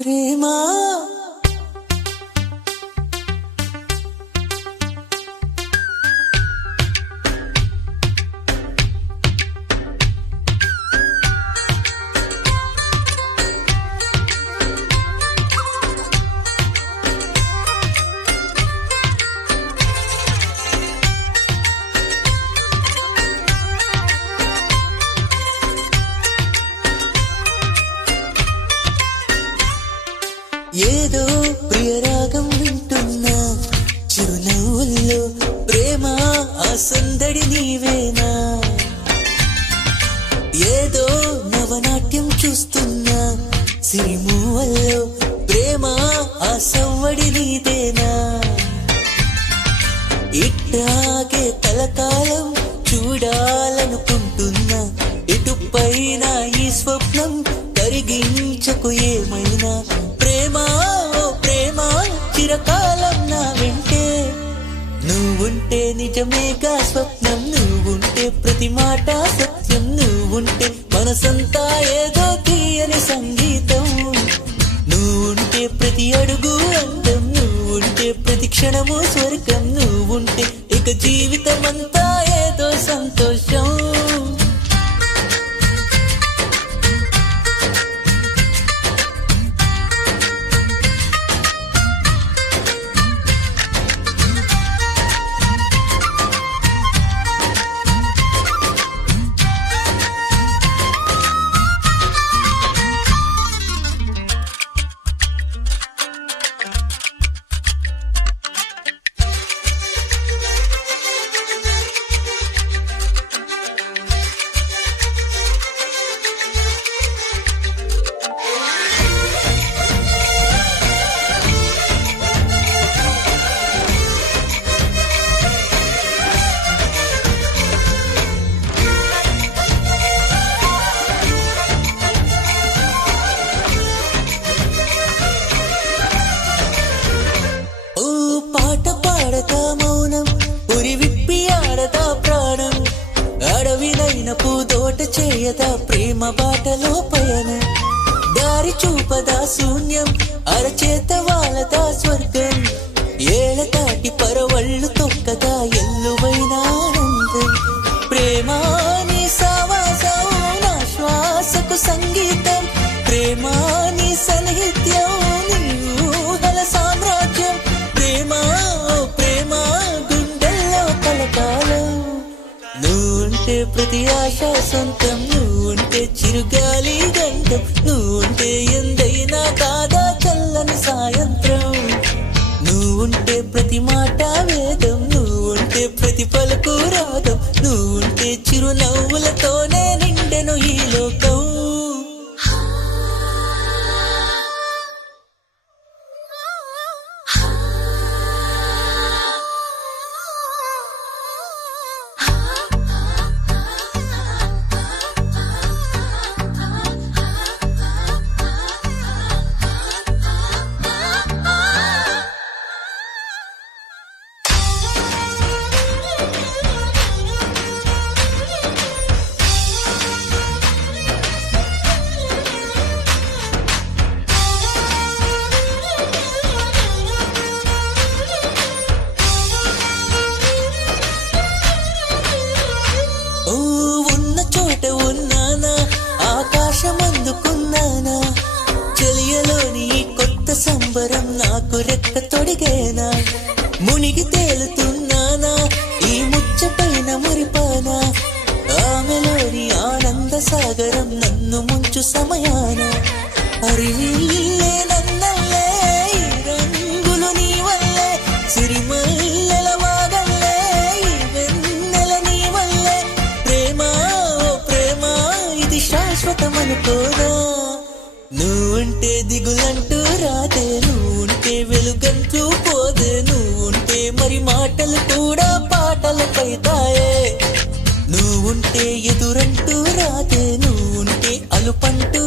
ప్రేమా ఏదో ప్రియరాగం వింటున్నా చిరునవ్వుల్లో ప్రేమ ఆ సందడి నీవేనా ఏదో నవనాట్యం చూస్తున్నా సిరిమూవల్లో ప్రేమ ఆ సవ్వడి నీదేనా ఇట్టాగే కలకాలం చూడాలనుకుంటున్నా ఇటుపైన ఈ స్వప్నం కరిగించకు ఏమైనా ప్రేమ ఓ ప్రేమ చిరకాలం నా వెంటే నువ్వుంటే నిజమేగా స్వప్నం నువ్వుంటే ప్రతి మాట సత్యం నువ్వుంటే మనసంతా ఏదో తీయని సంగీతం నువ్వుంటే ప్రతి అడుగు అందం నువ్వుంటే ప్రతి క్షణము స్వర్గం నువ్వుంటే ఇక జీవితం అంతా ఏదో సంతోషం పూదోట చేయదా ప్రేమ బాటలో పయనం దారి చూపదా శూన్యం అరచేత వాళ్ళదా స్వర్గం ఏళ దాటి పరవళ్ళు తొక్కదా ఎల్లువైన ఆనందం ప్రేమ నీ సావాసం నా శ్వాసకు సంగీతం ప్రేమ నీ సన్నిహిత్యం నీ ఊహల సామ్రాజ్యం ప్రేమ ఓ ప్రేమ గుండెల్లో కలకాలం నువ్వుంటే ప్రతి ఆశ సొంతం నువ్వుంటే చిరుగాలి గంటం నువ్వుంటే ఎందైనా కాదా చల్లని సాయంత్రం నువ్వుంటే ప్రతి మాట వేదం నువ్వుంటే ప్రతి పలుకు రాగం నువ్వుంటే చిరునవ్వులతోనే నిండెను ఈ లోకం ఆకాశమందుకున్నానా చెలియలోని కొత్త సంబరం నాకు రెక్క తొడిగేనా మునిగి తేలుతున్నానా ఈ ముచ్చటైన మురిపానా ఆమెలోని ఆనంద సాగరం నన్ను ముంచు సమయాన అరివిల్లే నన్నల్లే ఈ రంగులు నీ వల్లే సిరిమల్లెల వాగల్లే ఈ వెన్నెల నీ వల్లే ప్రేమ ఓ ప్రేమ ఇది శాశ్వతమనుకోదా నువ్వుంటే దిగులంటూ రాదే నువ్వుంటే వెలుగంటూ పోదే నువ్వుంటే మరి మాటలు కూడా పాటలకైతాయే నువ్వుంటే ఎదురంటూ రాదే నువ్వుంటే అలుపంటూ